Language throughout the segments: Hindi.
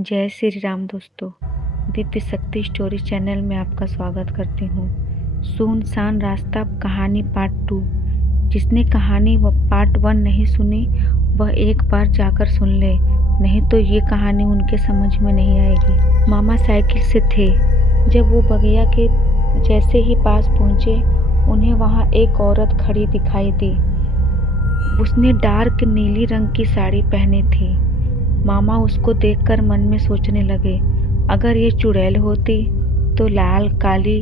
जय श्री राम दोस्तों। दिव्य शक्ति स्टोरी चैनल में आपका स्वागत करती हूँ। सुनसान रास्ता कहानी पार्ट 2। जिसने कहानी पार्ट 1 नहीं सुनी वह एक बार जाकर सुन ले, नहीं तो ये कहानी उनके समझ में नहीं आएगी। मामा साइकिल से थे। जब वो बगिया के जैसे ही पास पहुँचे उन्हें वहाँ एक औरत खड़ी दिखाई दी। उसने डार्क नीली रंग की साड़ी पहनी थी। मामा उसको देखकर मन में सोचने लगे, अगर ये चुड़ैल होती तो लाल, काली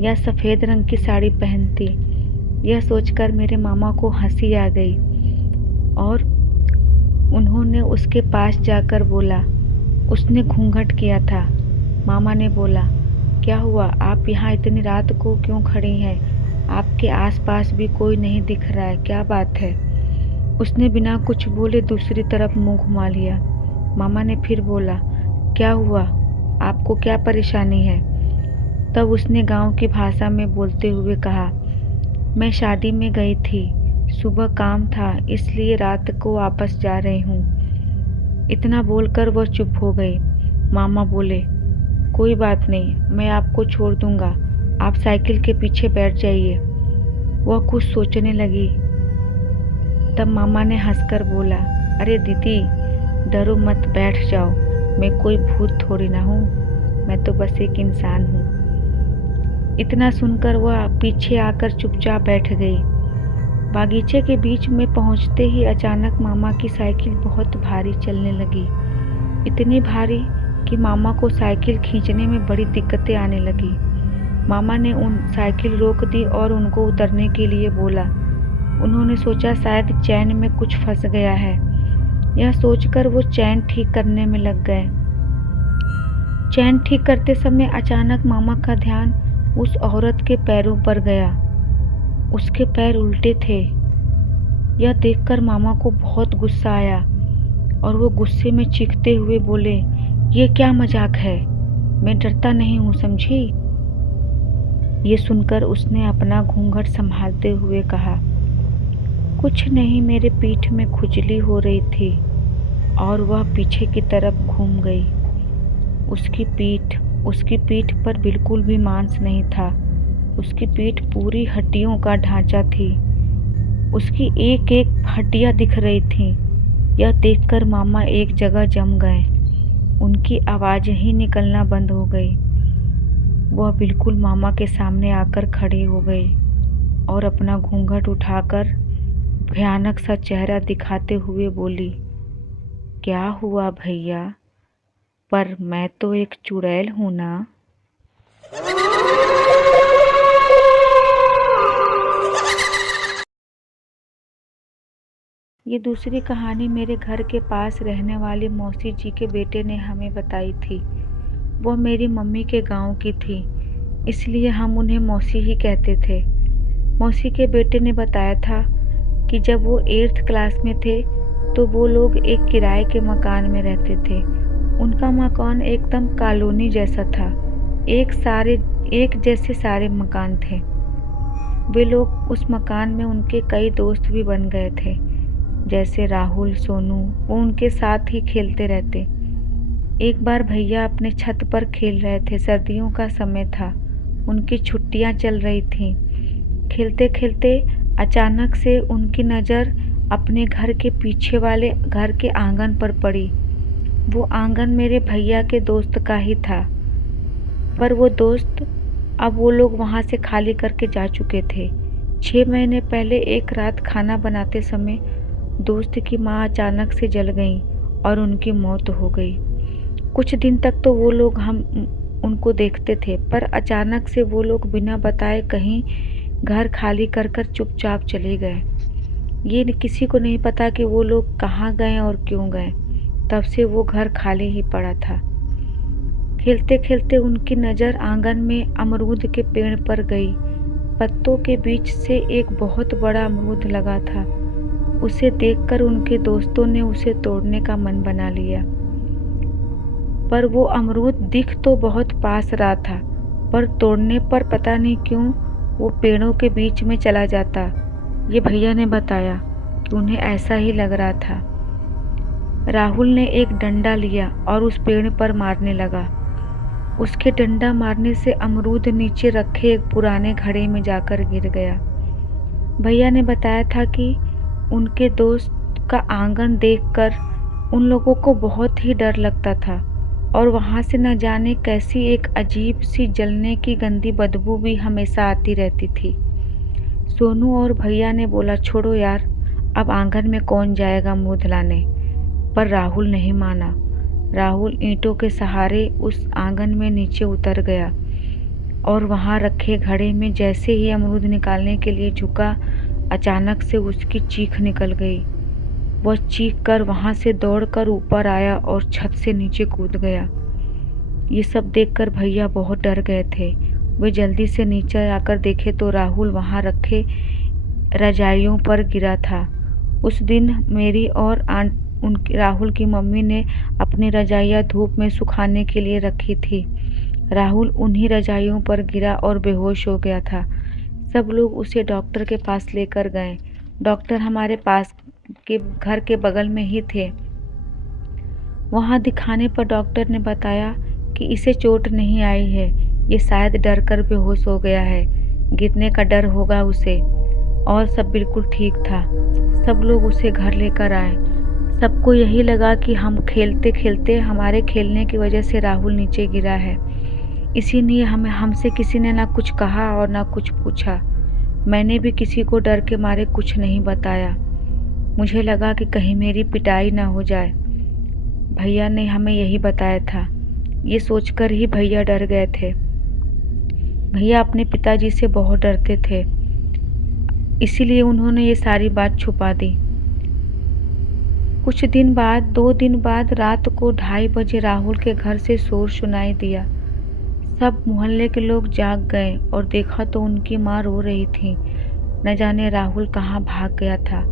या सफ़ेद रंग की साड़ी पहनती। यह सोचकर मेरे मामा को हंसी आ गई और उन्होंने उसके पास जाकर बोला, उसने घूंघट किया था। मामा ने बोला, क्या हुआ, आप यहाँ इतनी रात को क्यों खड़ी हैं? आपके आसपास भी कोई नहीं दिख रहा है, क्या बात है? उसने बिना कुछ बोले दूसरी तरफ मुंह घुमा लिया। मामा ने फिर बोला, क्या हुआ, आपको क्या परेशानी है? तब उसने गांव की भाषा में बोलते हुए कहा, मैं शादी में गई थी, सुबह काम था इसलिए रात को वापस जा रही हूँ। इतना बोलकर वह चुप हो गई। मामा बोले, कोई बात नहीं, मैं आपको छोड़ दूंगा, आप साइकिल के पीछे बैठ जाइए। वह कुछ सोचने लगी। तब मामा ने हंसकर बोला, अरे दीदी, डरो मत, बैठ जाओ, मैं कोई भूत थोड़ी ना हूँ, मैं तो बस एक इंसान हूँ। इतना सुनकर वह पीछे आकर चुपचाप बैठ गई। बागीचे के बीच में पहुँचते ही अचानक मामा की साइकिल बहुत भारी चलने लगी। इतनी भारी कि मामा को साइकिल खींचने में बड़ी दिक्कतें आने लगी। मामा ने उन साइकिल रोक दी और उनको उतरने के लिए बोला। उन्होंने सोचा शायद चैन में कुछ फंस गया है। यह सोचकर वो चैन ठीक करने में लग गए। चैन ठीक करते समय अचानक मामा का ध्यान उस औरत के पैरों पर गया। उसके पैर उल्टे थे। यह देखकर मामा को बहुत गुस्सा आया और वो गुस्से में चीखते हुए बोले, ये क्या मजाक है, मैं डरता नहीं हूँ, समझी? ये सुनकर उसने अपना घूंघट संभालते हुए कहा, कुछ नहीं, मेरे पीठ में खुजली हो रही थी। और वह पीछे की तरफ घूम गई। उसकी पीठ पर बिल्कुल भी मांस नहीं था। उसकी पीठ पूरी हड्डियों का ढांचा थी। उसकी एक एक हड्डियां दिख रही थी। यह देखकर मामा एक जगह जम गए। उनकी आवाज ही निकलना बंद हो गई। वह बिल्कुल मामा के सामने आकर खड़ी हो गई और अपना घूंघट उठाकर भयानक सा चेहरा दिखाते हुए बोली, क्या हुआ भैया, पर मैं तो एक चुड़ैल हूँ ना। ये दूसरी कहानी मेरे घर के पास रहने वाली मौसी जी के बेटे ने हमें बताई थी। वह मेरी मम्मी के गांव की थी, इसलिए हम उन्हें मौसी ही कहते थे। मौसी के बेटे ने बताया था कि जब वो 8th क्लास में थे तो वो लोग एक किराए के मकान में रहते थे। उनका मकान एकदम कॉलोनी जैसा था। एक जैसे सारे मकान थे। वे लोग उस मकान में उनके कई दोस्त भी बन गए थे, जैसे राहुल, सोनू। वो उनके साथ ही खेलते रहते। एक बार भैया अपने छत पर खेल रहे थे। सर्दियों का समय था, उनकी छुट्टियां चल रही थीं। खेलते खेलते अचानक से उनकी नज़र अपने घर के पीछे वाले घर के आंगन पर पड़ी। वो आंगन मेरे भैया के दोस्त का ही था, पर वो दोस्त अब वो लोग वहाँ से खाली करके जा चुके थे। 6 महीने पहले एक रात खाना बनाते समय दोस्त की माँ अचानक से जल गई और उनकी मौत हो गई। कुछ दिन तक तो वो लोग हम उनको देखते थे, पर अचानक से वो लोग बिना बताए कहीं घर खाली कर कर चुपचाप चले गए। ये किसी को नहीं पता कि वो लोग कहाँ गए और क्यों गए। तब से वो घर खाली ही पड़ा था। खेलते खेलते उनकी नज़र आंगन में अमरूद के पेड़ पर गई। पत्तों के बीच से एक बहुत बड़ा अमरूद लगा था। उसे देखकर उनके दोस्तों ने उसे तोड़ने का मन बना लिया, पर वो अमरूद दिख तो बहुत पास रहा था, पर तोड़ने पर पता नहीं क्यों वो पेड़ों के बीच में चला जाता। ये भैया ने बताया कि उन्हें ऐसा ही लग रहा था। राहुल ने एक डंडा लिया और उस पेड़ पर मारने लगा। उसके डंडा मारने से अमरूद नीचे रखे एक पुराने घड़े में जाकर गिर गया। भैया ने बताया था कि उनके दोस्त का आंगन देखकर उन लोगों को बहुत ही डर लगता था और वहाँ से न जाने कैसी एक अजीब सी जलने की गंदी बदबू भी हमेशा आती रहती थी। सोनू और भैया ने बोला, छोड़ो यार, अब आंगन में कौन जाएगा अमरूद लाने। पर राहुल नहीं माना। राहुल ईंटों के सहारे उस आंगन में नीचे उतर गया और वहाँ रखे घड़े में जैसे ही अमरूद निकालने के लिए झुका, अचानक से उसकी चीख निकल गई। वह चीख कर वहाँ से दौड़कर ऊपर आया और छत से नीचे कूद गया। ये सब देखकर भैया बहुत डर गए थे। वे जल्दी से नीचे आकर देखे तो राहुल वहाँ रखे रजाइयों पर गिरा था। उस दिन मेरी और राहुल की मम्मी ने अपनी रजाइयाँ धूप में सुखाने के लिए रखी थी। राहुल उन्हीं रजाइयों पर गिरा और बेहोश हो गया था। सब लोग उसे डॉक्टर के पास लेकर गए। डॉक्टर हमारे पास के घर के बगल में ही थे। वहाँ दिखाने पर डॉक्टर ने बताया कि इसे चोट नहीं आई है, ये शायद डर कर बेहोश हो गया है, गिरने का डर होगा उसे। और सब बिल्कुल ठीक था। सब लोग उसे घर लेकर आए। सबको यही लगा कि हम खेलते खेलते हमारे खेलने की वजह से राहुल नीचे गिरा है, इसीलिए हमसे किसी ने ना कुछ कहा और ना कुछ पूछा। मैंने भी किसी को डर के मारे कुछ नहीं बताया। मुझे लगा कि कहीं मेरी पिटाई ना हो जाए। भैया ने हमें यही बताया था। ये सोचकर ही भैया डर गए थे। भैया अपने पिताजी से बहुत डरते थे, इसीलिए उन्होंने ये सारी बात छुपा दी। कुछ दिन बाद 2 दिन बाद रात को 2:30 बजे राहुल के घर से शोर सुनाई दिया। सब मोहल्ले के लोग जाग गए और देखा तो उनकी माँ रो रही थी। न जाने राहुल कहाँ भाग गया था।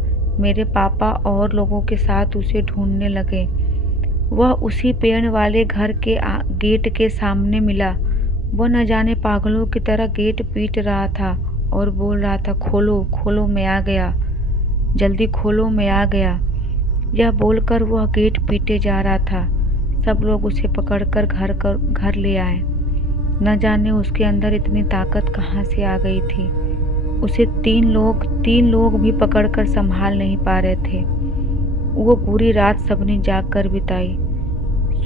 मेरे पापा और लोगों के साथ उसे ढूंढने लगे। वह उसी पेड़ वाले घर के गेट के सामने मिला। वह न जाने पागलों की तरह गेट पीट रहा था और बोल रहा था, खोलो खोलो, मैं आ गया, जल्दी खोलो, मैं आ गया। यह बोलकर वह गेट पीटे जा रहा था। सब लोग उसे पकड़कर घर ले आए। न जाने उसके अंदर इतनी ताकत कहाँ से आ गई थी। उसे तीन लोग भी पकड़कर संभाल नहीं पा रहे थे। वो पूरी रात सबने जाग कर बिताई।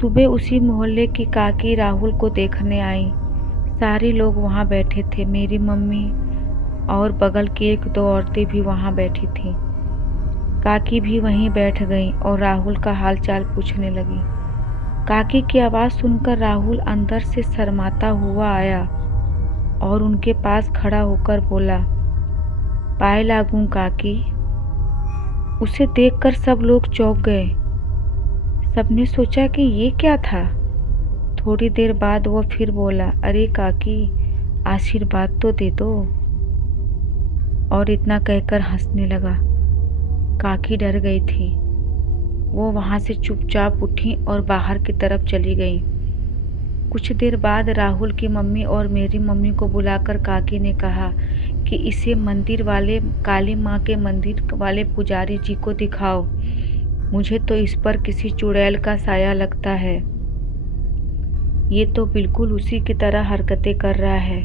सुबह उसी मोहल्ले की काकी राहुल को देखने आई। सारे लोग वहाँ बैठे थे। मेरी मम्मी और बगल की 1-2 औरतें भी वहाँ बैठी थीं। काकी भी वहीं बैठ गईं और राहुल का हालचाल पूछने लगी। काकी की आवाज़ सुनकर राहुल अंदर से शर्माता हुआ आया और उनके पास खड़ा होकर बोला, पाए लागूं काकी। उसे देखकर सब लोग चौंक गए। सबने सोचा कि ये क्या था। थोड़ी देर बाद वो फिर बोला, अरे काकी, आशीर्वाद तो दे दो। और इतना कहकर हंसने लगा। काकी डर गई थी। वो वहाँ से चुपचाप उठी और बाहर की तरफ चली गई। कुछ देर बाद राहुल की मम्मी और मेरी मम्मी को बुलाकर काकी ने कहा कि इसे मंदिर वाले, काली माँ के मंदिर वाले पुजारी जी को दिखाओ। मुझे तो इस पर किसी चुड़ैल का साया लगता है। ये तो बिल्कुल उसी की तरह हरकतें कर रहा है।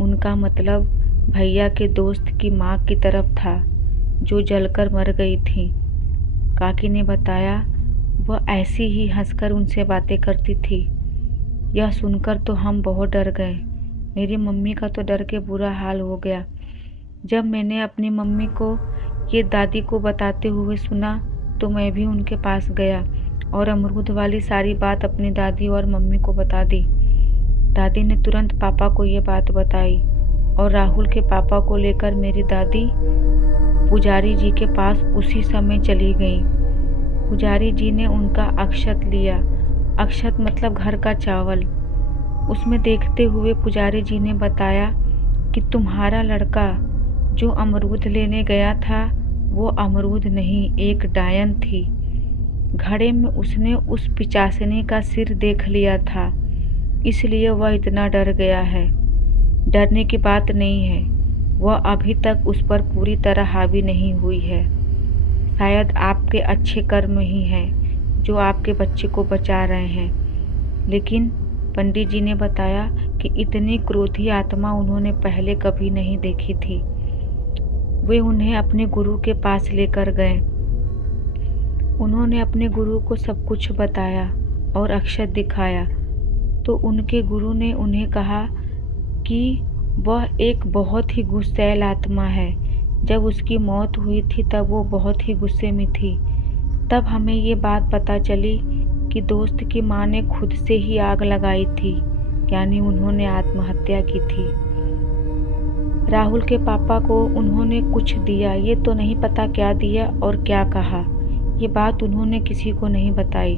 उनका मतलब भैया के दोस्त की माँ की तरफ था, जो जलकर मर गई थी। काकी ने बताया, वह ऐसी ही हंसकर उनसे बातें करती थी। यह सुनकर तो हम बहुत डर गए। मेरी मम्मी का तो डर के बुरा हाल हो गया। जब मैंने अपनी मम्मी को ये दादी को बताते हुए सुना तो मैं भी उनके पास गया और अमरूद वाली सारी बात अपनी दादी और मम्मी को बता दी। दादी ने तुरंत पापा को ये बात बताई और राहुल के पापा को लेकर मेरी दादी पुजारी जी के पास उसी समय चली गई। पुजारी जी ने उनका अक्षत लिया। अक्षत मतलब घर का चावल। उसमें देखते हुए पुजारी जी ने बताया कि तुम्हारा लड़का जो अमरूद लेने गया था वो अमरूद नहीं, एक डायन थी। घड़े में उसने उस पिचासनी का सिर देख लिया था, इसलिए वह इतना डर गया है। डरने की बात नहीं है, वह अभी तक उस पर पूरी तरह हावी नहीं हुई है। शायद आपके अच्छे कर्म ही हैं जो आपके बच्चे को बचा रहे हैं। लेकिन पंडित जी ने बताया कि इतनी क्रोधी आत्मा उन्होंने पहले कभी नहीं देखी थी। वे उन्हें अपने गुरु के पास लेकर गए। उन्होंने अपने गुरु को सब कुछ बताया और अक्षत दिखाया, तो उनके गुरु ने उन्हें कहा कि वह एक बहुत ही गुस्सैल आत्मा है। जब उसकी मौत हुई थी तब वो बहुत ही गुस्से में थी। तब हमें ये बात पता चली कि दोस्त की माँ ने खुद से ही आग लगाई थी, यानी उन्होंने आत्महत्या की थी। राहुल के पापा को उन्होंने कुछ दिया, ये तो नहीं पता क्या दिया और क्या कहा। ये बात उन्होंने किसी को नहीं बताई।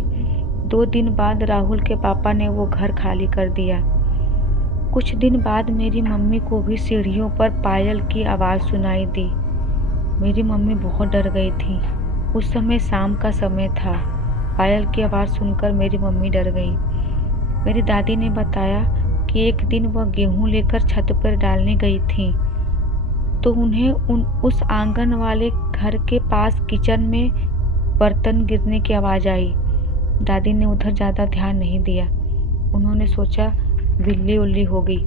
2 दिन बाद राहुल के पापा ने वो घर खाली कर दिया। कुछ दिन बाद मेरी मम्मी को भी सीढ़ियों पर पायल की आवाज़ सुनाई दी। मेरी मम्मी बहुत डर गई थी। उस समय शाम का समय था। पायल की आवाज़ सुनकर मेरी मम्मी डर गई। मेरी दादी ने बताया कि एक दिन वह गेहूं लेकर छत पर डालने गई थी, तो उन्हें उस आंगन वाले घर के पास किचन में बर्तन गिरने की आवाज़ आई। दादी ने उधर ज़्यादा ध्यान नहीं दिया। उन्होंने सोचा बिल्ली उल्ली हो गई।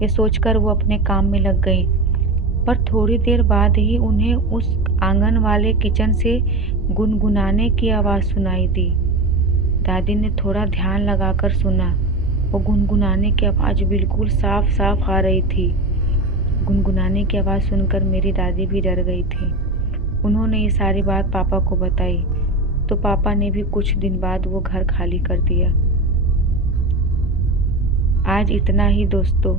ये सोचकर वो अपने काम में लग गई। पर थोड़ी देर बाद ही उन्हें उस आंगन वाले किचन से गुनगुनाने की आवाज़ सुनाई दी। दादी ने थोड़ा ध्यान लगाकर सुना। वो गुनगुनाने की आवाज़ बिल्कुल साफ साफ आ रही थी। गुनगुनाने की आवाज़ सुनकर मेरी दादी भी डर गई थी। उन्होंने ये सारी बात पापा को बताई, तो पापा ने भी कुछ दिन बाद वो घर खाली कर दिया। आज इतना ही दोस्तों।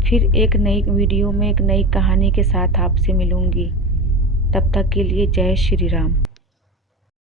फिर एक नई वीडियो में एक नई कहानी के साथ आपसे मिलूंगी। तब तक के लिए जय श्री राम।